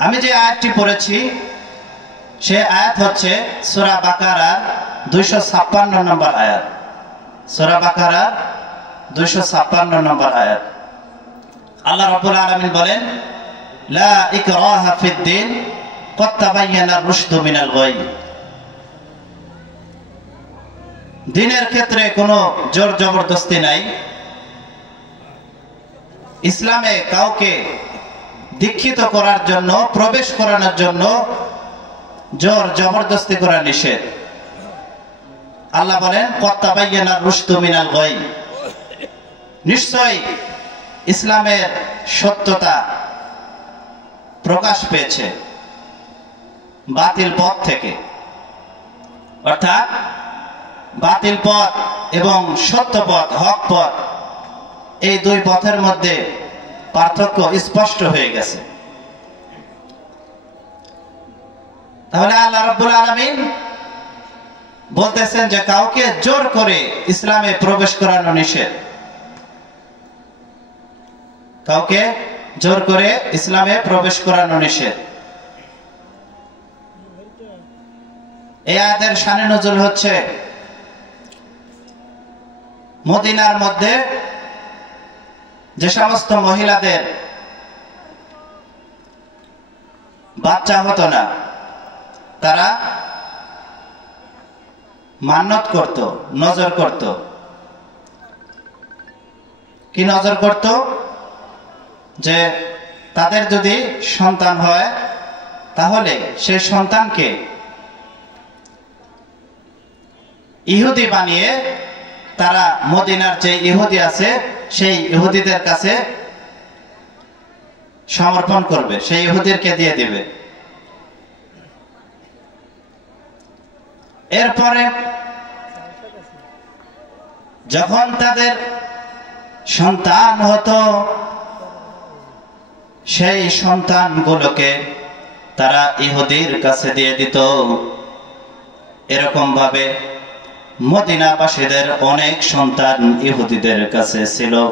আমি যে আয়াতটি পড়েছি সে আয়াত হচ্ছে সূরা বাকারার 256 নম্বর আয়াত। সূরা বাকারার 256 নম্বর আয়াত। আল্লাহ রাব্বুল আলামিন বলেন, লা ইকরাহা ফিদ-দীন ক্বাদ তাবায়্যানা আর-রুশদু মিনাল গায়। দ্বীনের ক্ষেত্রে কোনো জোর জবরদস্তি নাই। ইসলামে কাউকে দীক্ষিত করার জন্য, প্রবেশ করানোর জন্য জোর জবরদস্তি করা নিষেধ। আল্লাহ বলেন, ক্বাদ তাবায়্যানা আর-রুশদু মিনাল গায়। নিশ্চয়ই ইসলামের সত্যতা প্রকাশ পেয়েছে বাতিল পথ থেকে। অর্থাৎ বাতিল পথ এবং সত্য পথ, হক পথ, এই দুই পথের মধ্যে পার্থক্য স্পষ্ট হয়ে গেছে। তাহলে আল্লাহ রাব্বুল আলামিন বলতেছেন যে কাউকে জোর করে ইসলামে প্রবেশ করানো নিষেধ। কাউকে জোর করে ইসলামে প্রবেশ করানো নিষেধ। এই আয়াতের শানে নজুল হচ্ছে মদিনার মধ্যে যে সমস্ত মহিলাদের বাচ্চা হতো না, তারা মান্নত করত, নজর করত। কি নজর করত? যে তাদের যদি সন্তান হয় তাহলে সেই সন্তানকে ইহুদি বানিয়ে তারা মদিনার যে ইহুদি আছে সেই ইহুদিদের কাছে সমর্পণ করবে, সেই ইহুদিরকে দিয়ে দিবে। এরপরে যখন তাদের সন্তান হতো সেই সন্তানগুলোকে তারা ইহুদির কাছে দিয়ে দিত। এরকম ভাবে মদিনাবাসীদের অনেক সন্তান ইহুদিদের কাছে ছিল।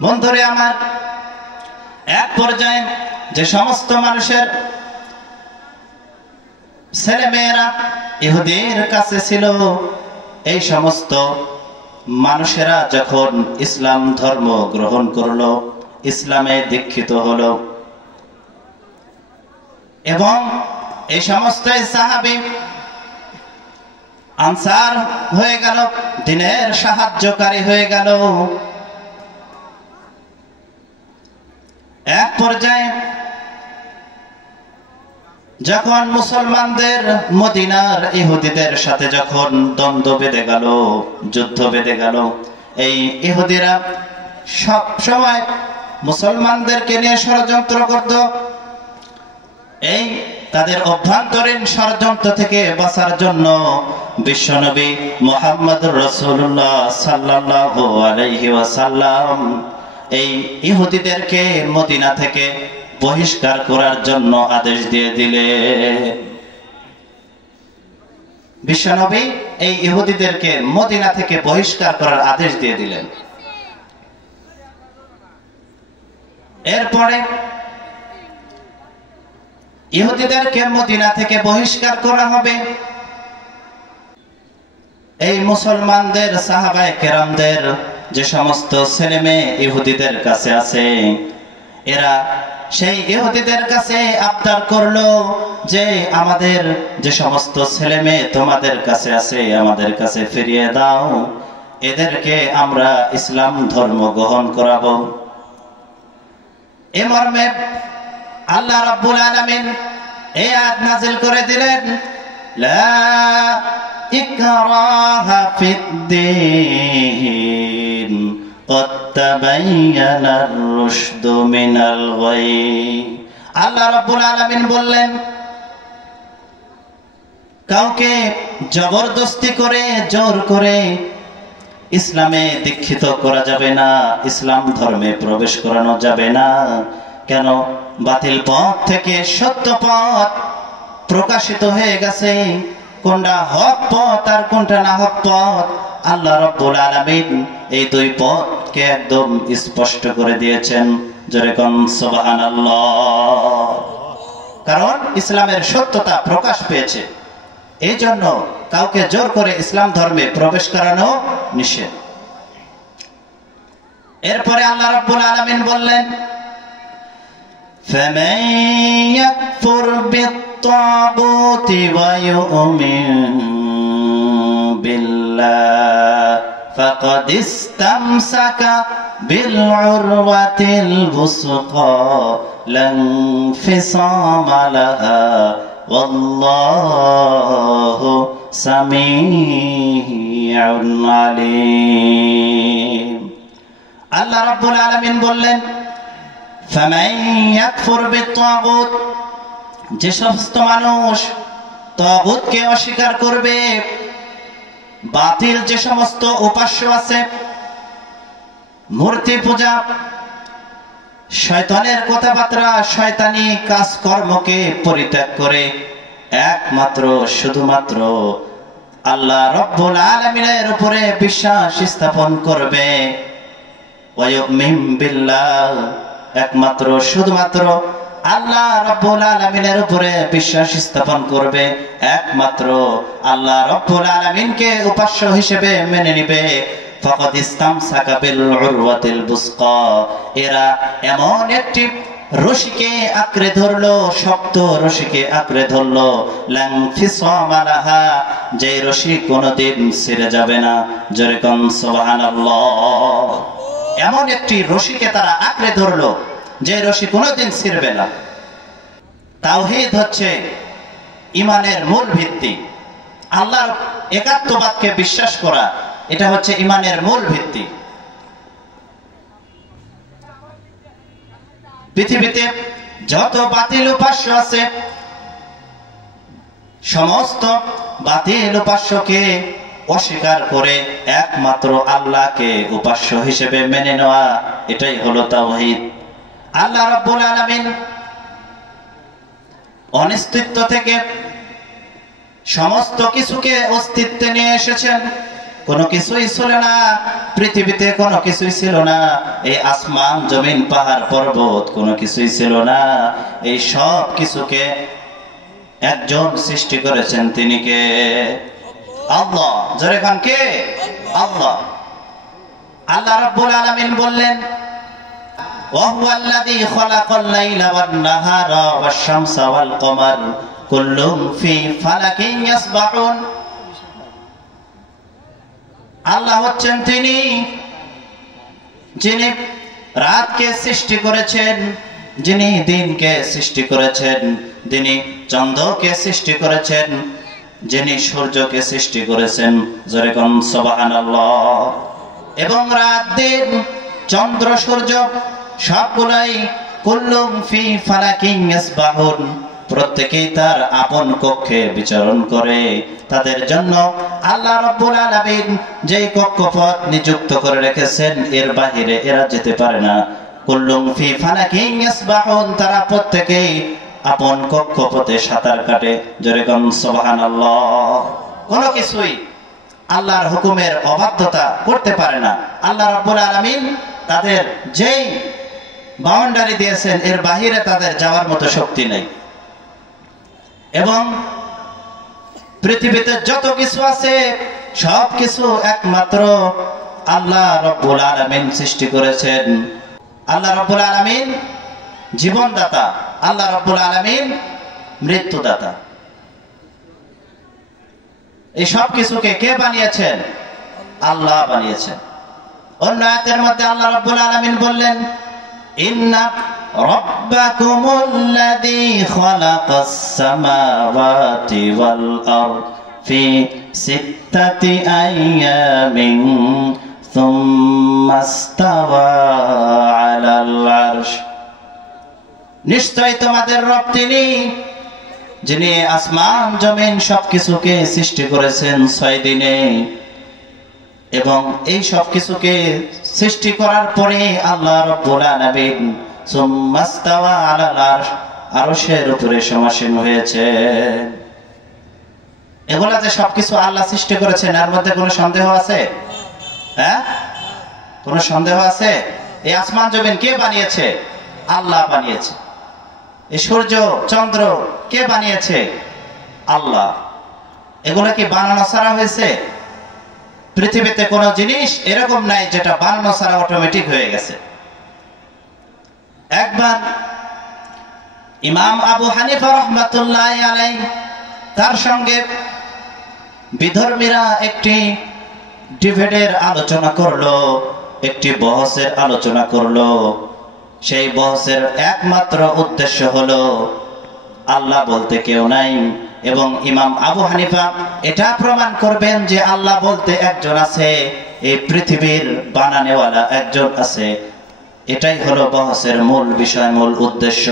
বন্ধুরে আমার, এক পর্যায়ে যে সমস্ত মানুষের ছেলে মেয়েরা ইহুদির কাছে ছিল, এই সমস্ত মানুষেরা যখন ইসলাম ধর্ম গ্রহণ করলো, ইসলামে দীক্ষিত হলো, এবং এই সমস্ত সাহাবী আনসার হয়ে গেল, দ্বীনের সাহায্যকারী হয়ে গেল। এক পর্যায়ে যখন মুসলমানদের মদিনার ইহুদিদের সাথে যখন দ্বন্দ্ব বেঁধে গেল, যুদ্ধ বেঁধে গেল, এই ইহুদিরা সব সময় মুসলমানদেরকে নিয়ে ষড়যন্ত্র করত। এই তাদের অভ্যন্তরীণ ষড়যন্ত্র থেকে বাঁচার জন্য বিশ্বনবী মুহাম্মদুর রাসূলুল্লাহ সাল্লাল্লাহু আলাইহি ওয়াসাল্লাম এই ইহুদিদেরকে মদিনা থেকে বহিষ্কার করার জন্য আদেশ দিয়ে দিলেন। বিশ্বনবী এই ইহুদিদেরকে মদিনা থেকে বহিষ্কার করার আদেশ দিয়ে দিলেন। এরপরে ইহুদিদেরকে মদিনা থেকে বহিষ্কার করা হবে। এই মুসলমানদের সাহাবায়ে কেরামদের যে সমস্ত ছেলে মেয়ে ইহুদিদের কাছে আছে, এরা সেই ইহুদিদের কাছে আবদার করলো যে আমাদের যে সমস্ত ছেলে মেয়ে তোমাদের কাছে আছে আমাদের কাছে ফিরিয়ে দাও, এদেরকে আমরা ইসলাম ধর্ম গ্রহণ করাবো। এ মর্মে আল্লাহ রাব্বুল আলামিন এই আয়াত নাযিল করে দিলেন, লা ইকরাহা ফিদ-দীন ক্বাদ তাবায়্যানা আর-রুশদু মিনাল গায়। আল্লাহ রাব্বুল আলামিন বললেন, কাউকে জবরদস্তি করে, জোর করে ইসলামে দীক্ষিত করা যাবে না, ইসলাম ধর্মে প্রবেশ করানো যাবে না। কেন? বাতিল পথ থেকে সত্য পথ প্রকাশিত হয়ে গেছে। কোনটা হক পথ আর কোনটা না হক পথ আল্লাহ রাব্বুল আলামিন এই দুই পথকে একদম স্পষ্ট করে দিয়েছেন। জোরে কোন সুবহানাল্লাহ। কারণ ইসলামের সত্যতা প্রকাশ পেয়েছে, এই জন্য কাউকে জোর করে ইসলাম ধর্মে প্রবেশ করানো নিষেধ। এরপরে আল্লাহ রাব্বুল আলামিন বললেন, فَمَن يَكْفُرْ بِالطَّاغُوتِ وَيُؤْمِن بِاللَّهِ فَقَدِ اسْتَمْسَكَ بِالْعُرْوَةِ الْوُثْقَى لَا انفِصَامَ لَهَا وَاللَّهُ سَمِيعٌ عَلِيمٌ। আল্লাহ রাব্বুল আলামিন বললেন, ফামান ইয়াকফুর বিত-তাগুত, যে সমস্ত মানুষ তাগুতকে অস্বীকার করবে, বাতিল যে সমস্ত উপাস্য আছে, মূর্তি পূজা, শয়তানের কথাবার্তা, শয়তানি কাজকর্মকে পরিত্যাগ করে একমাত্র শুধুমাত্র আল্লাহ রাব্বুল আলামিনের উপরে বিশ্বাস স্থাপন করবে, ওয়ায়ুমিন বিল্লাহ, একমাত্র শুধুমাত্র আল্লাহ রাব্বুল আলামিনের উপরে বিশ্বাস স্থাপন করবে, একমাত্র আল্লাহ রাব্বুল আলামিনকে উপাস্য হিসেবে মেনে নেবে, ফাকাদ ইসতামসাকা বিল উরওয়াতিল বুসকা, এরা এমন একটি রশিকে আঁকড়ে ধরলো, শক্ত রশিকে আঁকড়ে ধরলো, লাং ফিসামা লাহা, যে রশি কোনোদিন ছিঁড়ে যাবে না। জোরে কোন সুবহানাল্লাহ। এমন একটি রশিকে তারা আঁকড়ে ধরলো যে রশি কোনোদিন ছিঁড়বে না। তাওহীদ হচ্ছে ঈমানের মূল ভিত্তি। আল্লাহর একাত্মবাদকে বিশ্বাস করা, এটা হচ্ছে ঈমানের মূল ভিত্তি। পৃথিবীতে যত বাতিল উপাস্য আছে, সমস্ত বাতিল উপাস্যকে অস্বীকার করে একমাত্র আল্লাহকে উপাস্য হিসেবে মেনে নেওয়া, এটাই হলো তাওহীদ। আল্লাহ রাব্বুল আলামিন অনিস্তিত্ব থেকে সমস্ত কিছুকে অস্তিত্বে নিয়ে এসেছেন। কোনো কিছুই ছিল না, পৃথিবীতে কোনো কিছুই ছিল না, এই আসমান জমিন পাহাড় পর্বত কোনো কিছুই ছিল না, এই সব কিছুকে একজন সৃষ্টি করেছেন, তিনি কে? আল্লাহ। জোরে কোন কে? আল্লাহ। আল্লাহ রাব্বুল আলামিন বললেন, ওয়াহুয়াল্লাযী খালাকাল লাইলা ওয়ান নাহারা ওয়াশ শামসা ওয়াল কমার কুল্লুন ফি ফালাকিন ইয়াসবাহুন। আল্লাহ হচ্ছেন তিনি যিনি রাতকে সৃষ্টি করেছেন, যিনি দিনকে সৃষ্টি করেছেন, যিনি চন্দ্রকে সৃষ্টি করেছেন, যিনি সূর্যকে সৃষ্টি করেছেন। জোরে কোন সুবহানাল্লাহ। এবং রাত দিন চন্দ্র সূর্য সবগুলাই কুল্লুম ফি ফালাকিন ইয়াসবাহুন, প্রত্যেকেই তার আপন কক্ষে বিচরণ করে। তাদের জন্য আল্লাহ রাব্বুল আলামিন যেই কক্ষপথ নিযুক্ত করে রেখেছেন, এর বাহিরে এরা যেতে পারে না। কুল্লুম ফি ফালাকিন ইয়াসবাহুন, তারা প্রত্যেকেই আপন কক্ষপথে সাঁতার কাটে। জোরে কোন সুবহানাল্লাহ। কোনো কিছুই আল্লাহর হুকুমের অবাধ্যতা করতে পারে না। আল্লাহ রাব্বুল আলামিন তাদের যেই বাউন্ডারি দিয়েছেন, এর বাহিরে তাদের যাওয়ার মতো শক্তি নেই। এবং পৃথিবীতে যত কিছু আছে, সব কিছু একমাত্র আল্লাহ রাব্বুল আলামিন সৃষ্টি করেছেন। আল্লাহ রাব্বুল আলামিন জীবনদাতা, আল্লাহ রাব্বুল আলামিন মৃত্যুদাতা। এই সব কিছুকে কে বানিয়েছেন? আল্লাহ বানিয়েছেন। অন্য আয়াতের মধ্যে আল্লাহ রাব্বুল আলামিন বললেন, ইন্না রাব্বাকুমুল্লাযী খালাকাস সামাওয়াতি ওয়াল আরদ ফি সিত্তাতি আইয়ামিন সুম্মা ইসতাওয়া আলাল আরশ। নিশ্চয় তোমাদের রব তিনি যিনি আসমান জমিন সবকিছুকে সৃষ্টি করেছেন 6 দিনে, এবং এই সবকিছুকে সৃষ্টি করার পরে আল্লাহ রাব্বুল আলামিন সুম্মা ইসতাওয়া আলাল আরশ, আরশের উপরে সমাসীন হয়েছে। এগুলা যে সবকিছু আল্লাহ সৃষ্টি করেছেন, এর মধ্যে কোনো সন্দেহ আছে? হ্যাঁ, কোনো সন্দেহ আছে? এই আসমান জমিন কে বানিয়েছে? আল্লাহ বানিয়েছে। এই সূর্য চন্দ্র কে বানিয়েছে? আল্লাহ। এগুলো কি বানানো ছাড়া হয়েছে? পৃথিবীতে কোনো জিনিস এরকম নাই যেটা বানানো ছাড়া অটোমেটিক হয়ে গেছে। একবার ইমাম আবু হানিফা রাহমাতুল্লাহি আলাইহি তার সঙ্গে বিধর্মীরা একটি ডিবেটের আলোচনা করলো, একটি বহসের আলোচনা করলো। সেই বহসের একমাত্র উদ্দেশ্য হলো আল্লাহ বলতে কেউ নাই, এবং ইমাম আবু হানিফা এটা প্রমাণ করবেন যে আল্লাহ বলতে একজন আছে, এই পৃথিবীর বানানেওয়ালা একজন আছে। এটাই হলো বহসের মূল বিষয়, মূল উদ্দেশ্য।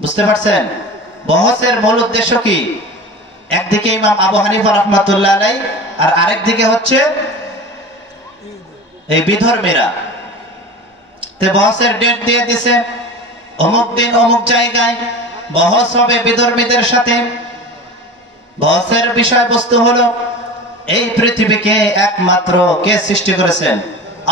বুঝতে পারছেন বহসের মূল উদ্দেশ্য কি? একদিকে ইমাম আবু হানিফা রাহমাতুল্লাহ আলাইহি, আর আরেকদিকে হচ্ছে এই বিধর্মীরা। তে বহসের ডেট দিয়ে দিছে, অমুক দিন অমুক জায়গায় বহস হবে বিধর্মীদের সাথে। বহসের বিষয়বস্তু হলো এই পৃথিবীকে একমাত্র কে সৃষ্টি করেছেন?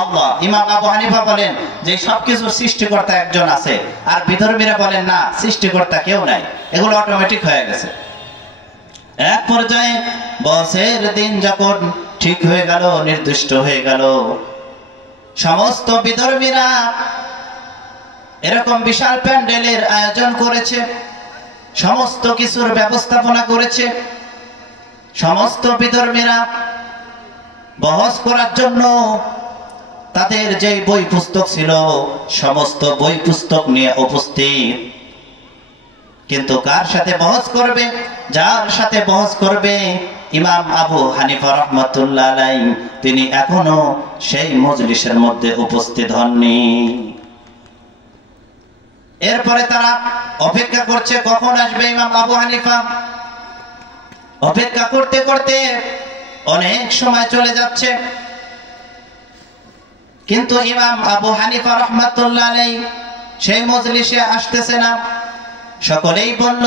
আল্লাহ। ইমাম আবু হানিফা বলেন যে সবকিছু সৃষ্টিকর্তা একজন আছে, আর বিধর্মীরা বলেন না, সৃষ্টিকর্তা কেউ নাই, এগুলো অটোমেটিক হয়ে গেছে। এক পর্যায়ে বহসের দিন যখন ঠিক হয়ে গেল, নির্দিষ্ট হয়ে গেল, সমস্ত বিধর্মীরা এরকম বিশাল প্যান্ডেলের আয়োজন করেছে, সমস্ত কিছুর ব্যবস্থাপনা করেছে। সমস্ত বিধর্মীরা বহস করার জন্য তাদের যে বই পুস্তক ছিল সমস্ত বই পুস্তক নিয়ে উপস্থিত। কিন্তু কার সাথে বহস করবে? যার সাথে বহস করবে ইমাম আবু হানিফা রাহমাতুল্লাহ আলাইহি, তিনি এখনো সেই মজলিসের মধ্যে উপস্থিত হননি। এরপরে তারা অপেক্ষা করছে কখন আসবে ইমাম আবু হানিফা। অপেক্ষা করতে করতে অনেক সময় চলে যাচ্ছে, কিন্তু ইমাম আবু হানিফা রাহমাতুল্লাহ আলাইহি সেই মজলিসে আসতেছে না। সকলেই বলল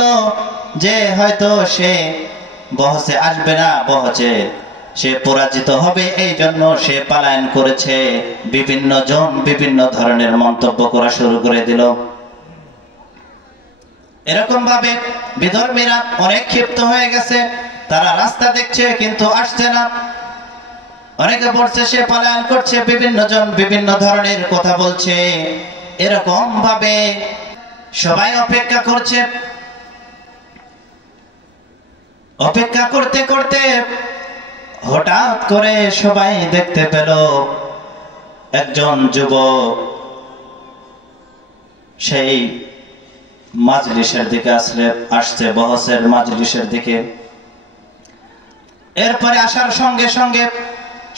যে হয়তো সে বহসে আসবে না, বহসে সে পরাজিত হবে, এই জন্য সে পলায়ন করেছে। বিভিন্ন জন বিভিন্ন ধরনের মন্তব্য করা শুরু করে দিল। এরকম ভাবে বিধর্মীরা অনেক ক্ষিপ্ত হয়ে গেছে, তারা রাস্তা দেখছে কিন্তু আসছে না। অনেকে বলছে সে পলায়ন করছে, বিভিন্ন জন বিভিন্ন ধরনের কথা বলছে। এরকম ভাবে সবাই অপেক্ষা করছে। অপেক্ষা করতে করতে হঠাৎ করে সবাই দেখতে পেল একজন যুবক সেই মাজলিসের দিকে আসছে, বহসের মাজলিসের দিকে। এরপরে আসার সঙ্গে সঙ্গে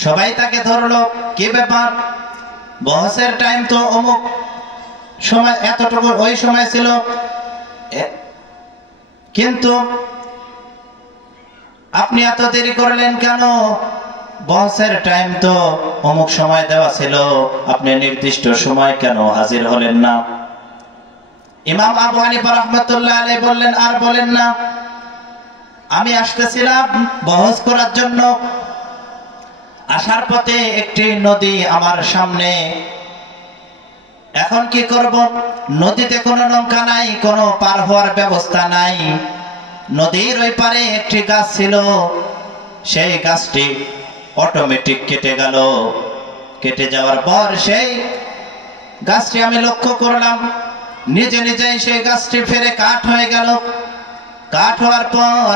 সবাই তাকে ধরলো, কি ব্যাপার? বহসের টাইম তো অমুক সময়, এতটুকু ওই সময় ছিল, কিন্তু আপনি এত দেরি করলেন কেন? বহসের টাইম তো অমুক সময় দেওয়া ছিল, আপনি নির্দিষ্ট সময় কেন হাজির হলেন না? ইমাম আবু হানিফা রাহমাতুল্লাহ আলাইহি বললেন, আর বলেন না, আমি আসতেছিলাম বহস করার জন্য। আসার পথে একটি নদী আমার সামনে, এখন কি করব? নদীতে কোনো নৌকা নাই, কোনো পার হওয়ার ব্যবস্থা নাই। নদীর ওই পারে একটি গাছ ছিল, সেই গাছটি অটোমেটিক কেটে গেল। কেটে যাওয়ার পর সেই গাছটি আমি লক্ষ্য করলাম, নিজে নিজেই সেই গাছটি ফেরে কাঠ হয়ে গেল। কাঠ হওয়ার পর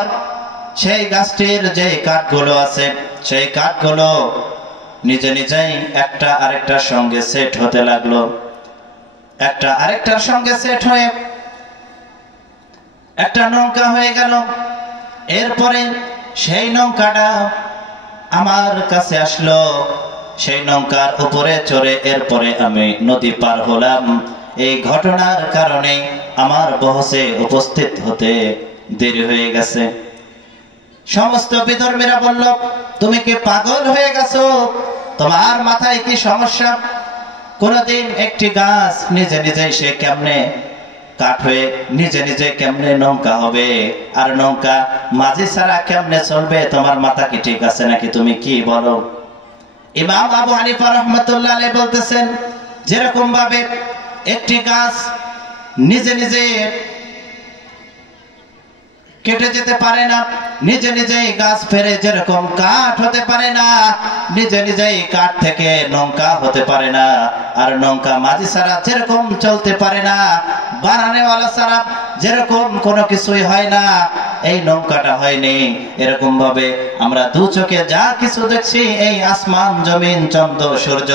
সেই গাছটির যে কাঠগুলো আছে সেই কাঠগুলো নিজে নিজেই একটা আরেকটার সঙ্গে সেট হতে লাগলো। একটা আরেকটার সঙ্গে সেট হয়ে একটা নৌকা হয়ে গেল। এরপরে সেই নৌকাটা আমার কাছে আসলো, সেই নৌকার উপরে চড়ে এরপরে আমি নদী পার হলাম। এই ঘটনার কারণে আমার বহসে উপস্থিত হতে দেরি হয়ে গেছে। সমস্ত বিধর্মীরা বলল, তুমি কি পাগল হয়ে গেছো? তোমার মাথায় কি সমস্যা? কোনদিন একটি গাছ নিজে নিজে সে কেমনে কাঠ হয়ে নিজে নিজে কেমনে নৌকা হবে? আর নৌকা মাঝি ছাড়া কেমনে চলবে? তোমার মাথা কি ঠিক আছে নাকি? তুমি কি বলো? ইমাম আবু হানিফা রাহমাতুল্লাহ আলাইহি বলতেছেন, যেরকম ভাবে একটি গাছ নিজে নিজে কেটে যেতে পারে না, নিজে নিজেই গাছ ফেরে যেরকম কাঠ হতে পারে না, নিজে নিজেই কাঠ থেকে নৌকা হতে পারে না, আর নৌকা মাঝি ছাড়া যেরকম চলতে পারে না, বানানেওয়ালা ছাড়া যেরকম কোনো কিছুই হয় না, এই নৌকাটা হয়নি। এরকম ভাবে আমরা দু চোখে যা কিছু দেখছি, এই আসমান জমিন চন্দ্র সূর্য,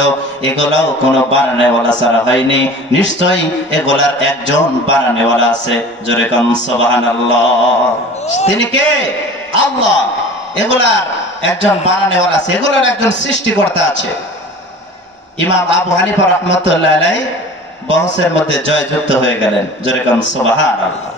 এগুলাও কোনো বানানেওয়ালা ছাড়া হয়নি। নিশ্চয়ই এগুলার একজন বানানেওয়ালা আছে। জোরে কোন সুবহানাল্লাহ। তিনি কে? আল্লাহ। এগুলার একজন বানানেওয়ালা আছে, এগুলার একজন সৃষ্টিকর্তা আছে। ইমাম আবু হানিফা রাহমাতুল্লাহ আলাইহি বহসের মধ্যে জয়যুক্ত হয়ে গেলেন। জোরে কোন সুবহানাল্লাহ।